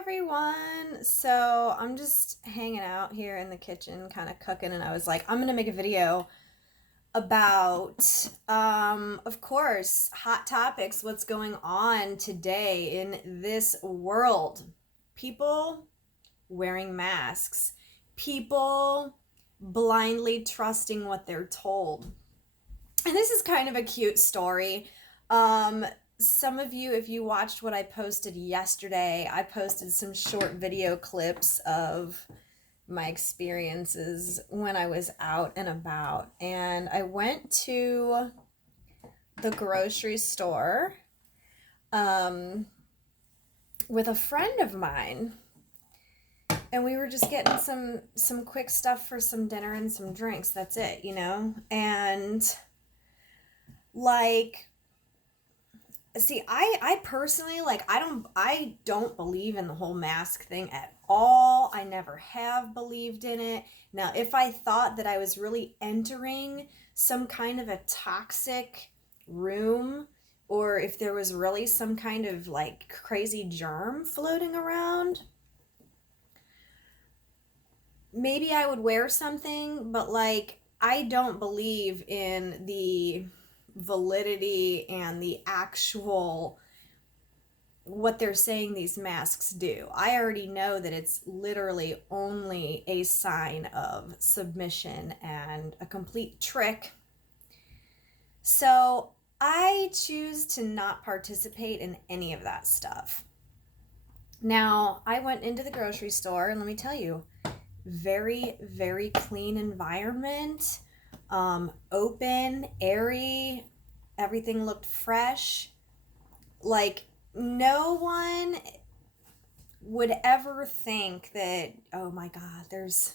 everyone. So I'm just hanging out here in the kitchen, kind of cooking, and I was like, I'm gonna make a video about, of course, hot topics, what's going on today in this world. People wearing masks, people blindly trusting what they're told. And this is kind of a cute story. Um, some of you, if you watched what I posted yesterday, I posted some short video clips of my experiences when I was out and about. And I went to the grocery store um, with a friend of mine, and we were just getting some quick stuff for some dinner and some drinks. That's it. And like, see, I personally, like, I don't believe in the whole mask thing at all. I never have believed in it. Now, if I thought that I was really entering some kind of a toxic room, or if there was really some kind of like crazy germ floating around, maybe I would wear something, but like, I don't believe in the validity and the actual what they're saying these masks do. I already know that it's literally only a sign of submission and a complete trick. So I choose to not participate in any of that stuff. Now, I went into the grocery store, and let me tell you, very, very clean environment, open, airy, everything looked fresh. Like, no one would ever think that, oh my God, there's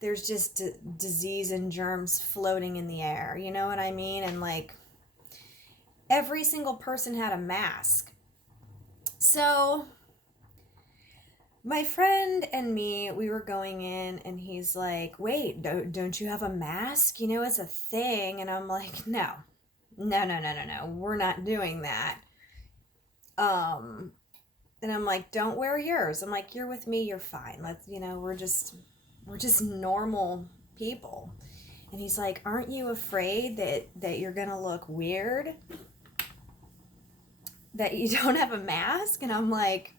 just disease and germs floating in the air. You know what I mean? And like, every single person had a mask. So my friend and me, we were going in, and he's like, wait, don't you have a mask? It's a thing. And I'm like, no, no, no, no, no, no. We're not doing that. Um, and I'm like, don't wear yours. I'm like, you're with me, you're fine. We're just normal people. And he's like, aren't you afraid that you're gonna look weird? That you don't have a mask? And I'm like,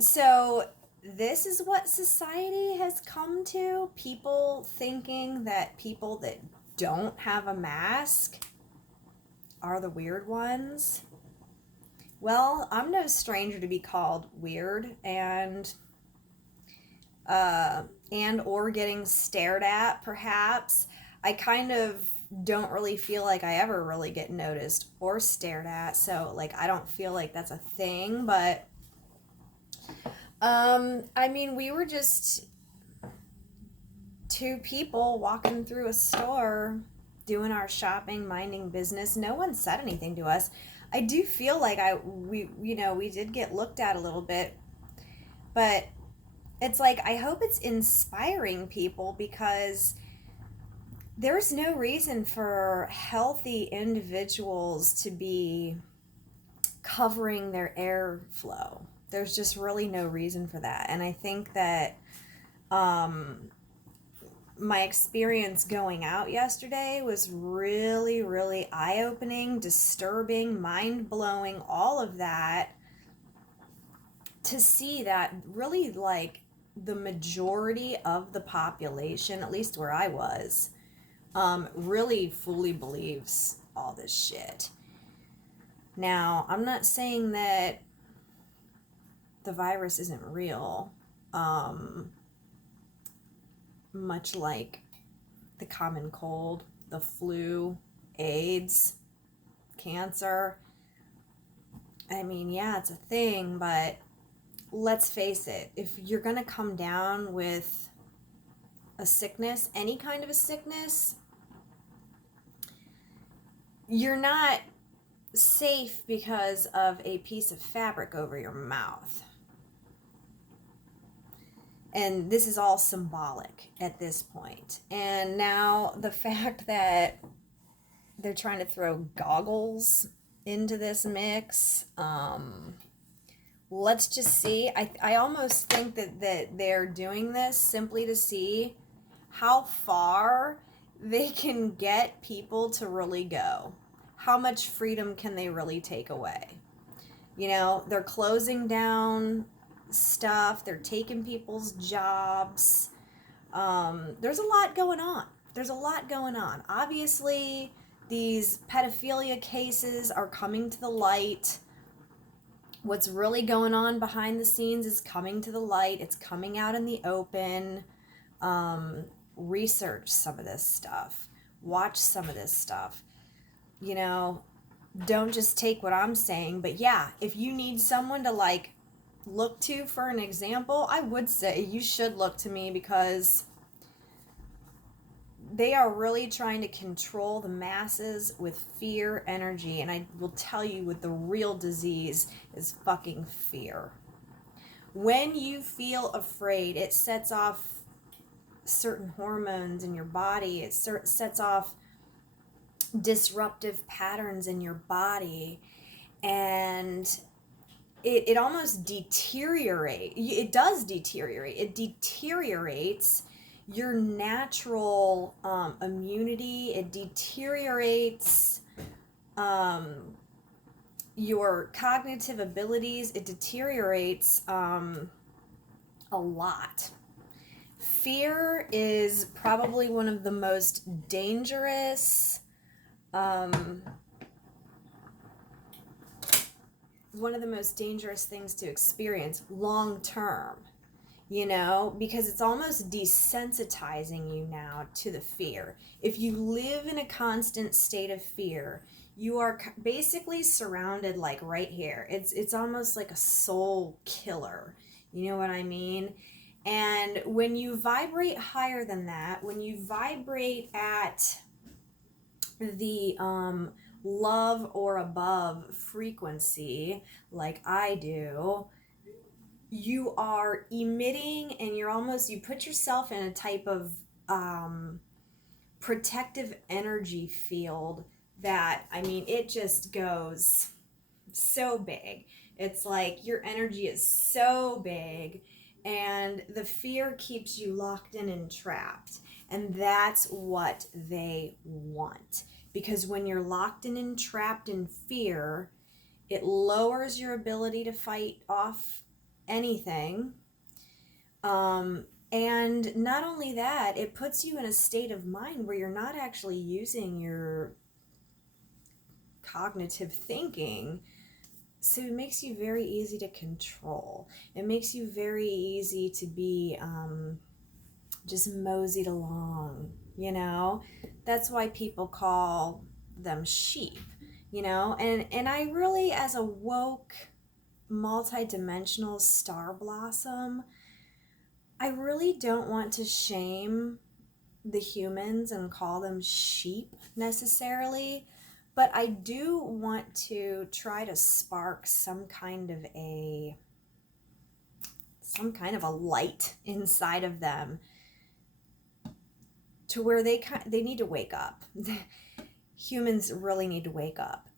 So this is what society has come to? People thinking that people that don't have a mask are the weird ones? Well, I'm no stranger to be called weird and or getting stared at, perhaps. I kind of don't really feel like I ever really get noticed or stared at, so like I don't feel like that's a thing. But I mean, we were just two people walking through a store, doing our shopping, minding business. No one said anything to us. I do feel like we did get looked at a little bit, but it's like, I hope it's inspiring people, because there's no reason for healthy individuals to be covering their airflow. There's just really no reason for that. And I think that my experience going out yesterday was really, really eye-opening, disturbing, mind-blowing, all of that, to see that really, like, the majority of the population, at least where I was, really fully believes all this shit. Now, I'm not saying that the virus isn't real, much like the common cold, the flu, AIDS, cancer. I mean, yeah, it's a thing, but let's face it, if you're going to come down with a sickness, any kind of a sickness, you're not safe because of a piece of fabric over your mouth. And this is all symbolic at this point. And now the fact that they're trying to throw goggles into this mix, let's just see. I almost think that they're doing this simply to see how far they can get people to really go. How much freedom can they really take away? You know, they're closing down stuff, they're taking people's jobs. There's a lot going on. There's a lot going on. Obviously, these pedophilia cases are coming to the light. What's really going on behind the scenes is coming to the light. It's coming out in the open. Research some of this stuff. Watch some of this stuff. You know, don't just take what I'm saying, but yeah, if you need someone to like look to for an example, I would say you should look to me, because they are really trying to control the masses with fear energy. And I will tell you what the real disease is: fucking fear. When you feel afraid, it sets off certain hormones in your body. It sets off disruptive patterns in your body, and it almost deteriorates. It does deteriorate. It deteriorates your natural immunity. It deteriorates your cognitive abilities. It deteriorates a lot. Fear is probably one of the most dangerous things to experience long term, you know, because it's almost desensitizing you now to the fear. If you live in a constant state of fear, you are basically surrounded, like right here. It's almost like a soul killer. You know what I mean? And when you vibrate higher than that, when you vibrate at the love or above frequency, like I do, you are emitting, and you put yourself in a type of protective energy field that, I mean, it just goes so big. It's like your energy is so big, and the fear keeps you locked in and trapped. And that's what they want. Because when you're locked in and trapped in fear, it lowers your ability to fight off anything. And not only that, it puts you in a state of mind where you're not actually using your cognitive thinking. So it makes you very easy to control. It makes you very easy to be just moseyed along, you know? That's why people call them sheep, you know? And I really, as a woke, multi-dimensional star blossom, I really don't want to shame the humans and call them sheep necessarily, but I do want to try to spark some kind of a light inside of them, to where they need to wake up. Humans really need to wake up.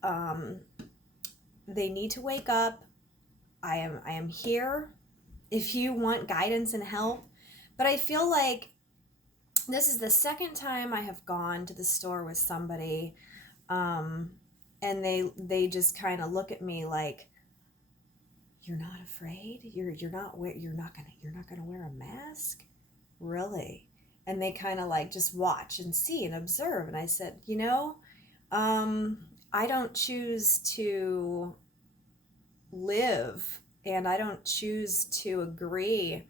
They need to wake up. I am here if you want guidance and help. But I feel like this is the second time I have gone to the store with somebody, and they just kind of look at me like, "You're not afraid? You're not gonna wear a mask? Really?" And they kind of like just watch and see and observe. And I said, you know, I don't choose to live, and I don't choose to agree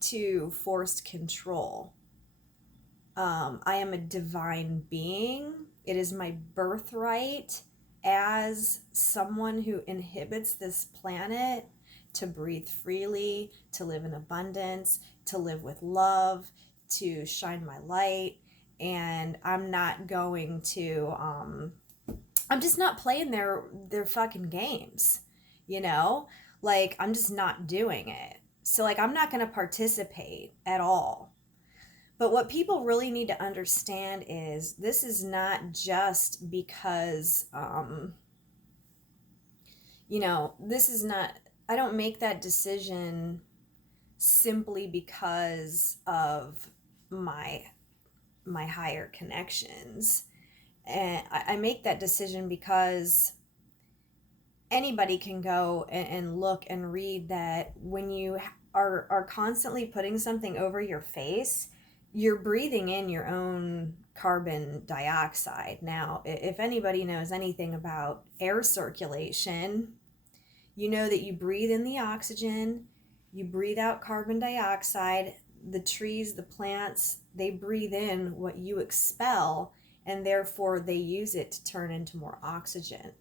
to forced control. I am a divine being. It is my birthright as someone who inhabits this planet to breathe freely, to live in abundance, to live with love, to shine my light. And I'm not going to I'm just not playing their fucking games, you know? Like, I'm just not doing it. So like, I'm not going to participate at all. But what people really need to understand is this is not just because you know, this is not, don't make that decision simply because of my higher connections. And I make that decision because anybody can go and look and read that when you are constantly putting something over your face, you're breathing in your own carbon dioxide. Now, if anybody knows anything about air circulation, you know that you breathe in the oxygen, you breathe out carbon dioxide. The trees, the plants, they breathe in what you expel, and therefore they use it to turn into more oxygen.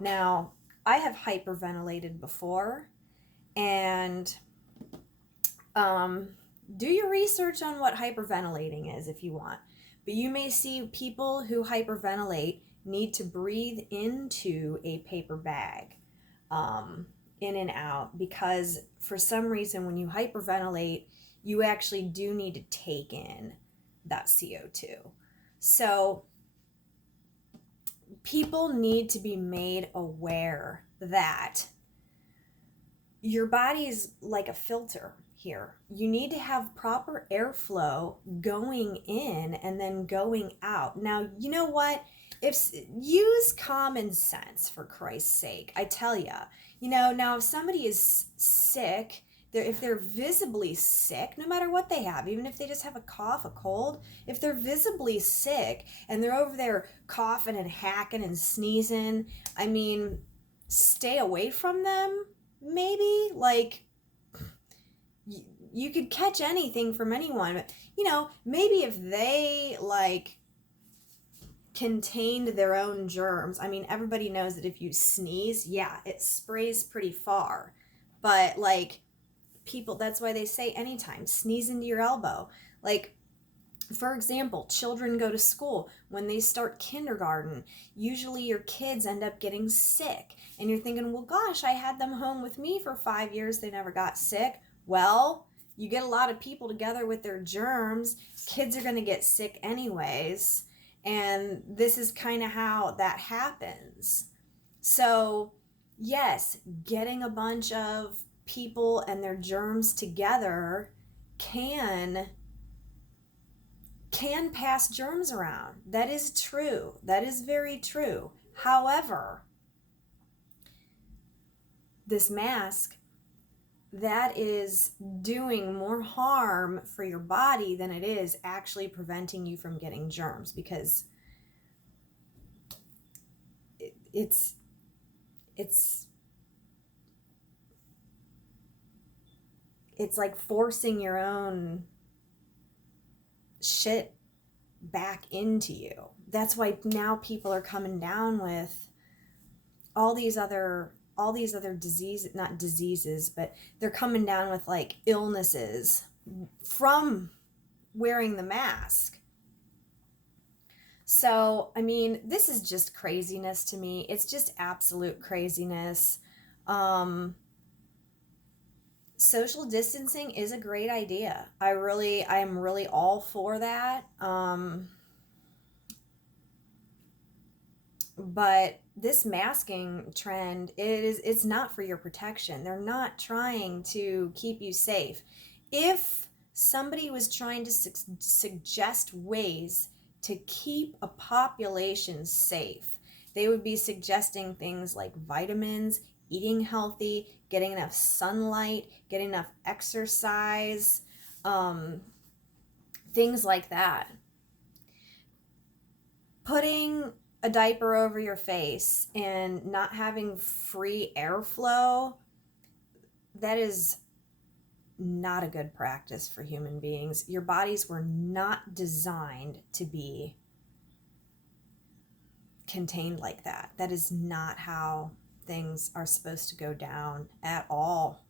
Now, I have hyperventilated before, and do your research on what hyperventilating is if you want. But you may see people who hyperventilate need to breathe into a paper bag, in and out, because for some reason when you hyperventilate, you actually do need to take in that CO2. So people need to be made aware that your body is like a filter here. You need to have proper airflow going in and then going out. Now, you know what? Use common sense, for Christ's sake. I tell you, now if somebody is sick, if they're visibly sick, no matter what they have, even if they just have a cough, a cold, if they're visibly sick and they're over there coughing and hacking and sneezing, I mean, stay away from them, maybe. Like, you could catch anything from anyone, but, maybe if they, like, contained their own germs. I mean, everybody knows that if you sneeze, yeah, it sprays pretty far. But, like, people, that's why they say anytime, sneeze into your elbow. Like, for example, children go to school. When they start kindergarten, usually your kids end up getting sick. And you're thinking, well, gosh, I had them home with me for 5 years. They never got sick. Well, you get a lot of people together with their germs. Kids are going to get sick anyways. And this is kind of how that happens. So, yes, getting a bunch of people and their germs together can pass germs around. That is true. That is very true. However, this mask, that is doing more harm for your body than it is actually preventing you from getting germs, because it's like forcing your own shit back into you. That's why now people are coming down with all these other diseases, not diseases, but they're coming down with like illnesses from wearing the mask. So, I mean, this is just craziness to me. It's just absolute craziness. Social distancing is a great idea. I am really all for that. But this masking trend, it's not for your protection. They're not trying to keep you safe. If somebody was trying to suggest ways to keep a population safe, they would be suggesting things like vitamins, eating healthy, getting enough sunlight, getting enough exercise, things like that. Putting a diaper over your face and not having free airflow, that is not a good practice for human beings. Your bodies were not designed to be contained like that. That is not how things are supposed to go down at all.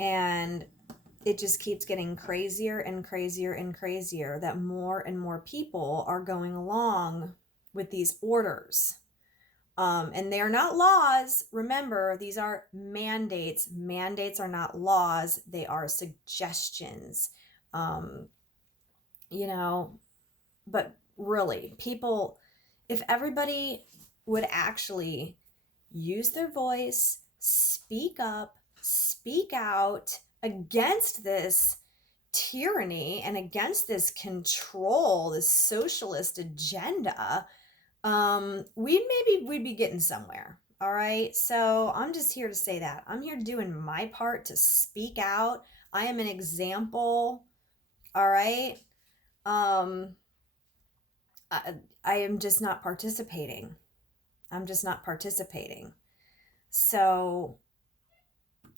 And it just keeps getting crazier and crazier and crazier that more and more people are going along with these orders. And they are not laws. Remember, these are mandates. Mandates are not laws. They are suggestions. But really, people, if everybody would actually use their voice, speak up, speak out against this tyranny and against this control, this socialist agenda, we'd be getting somewhere. All right. So I'm just here to say that I'm here doing my part to speak out. I am an example. All right. Um, I am just not participating. I'm just not participating. So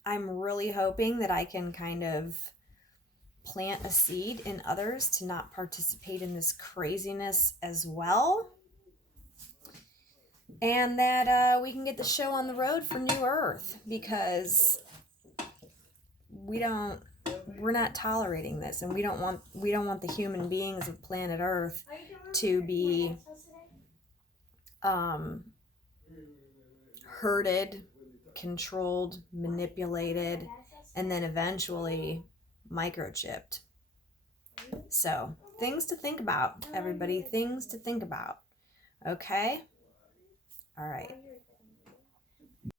I'm really hoping that I can kind of plant a seed in others to not participate in this craziness as well. And that we can get the show on the road for New Earth, because we're not tolerating this, and we don't want the human beings of planet Earth to be herded, controlled, manipulated, and then eventually microchipped. So, things to think about, everybody. Things to think about. Okay? All right.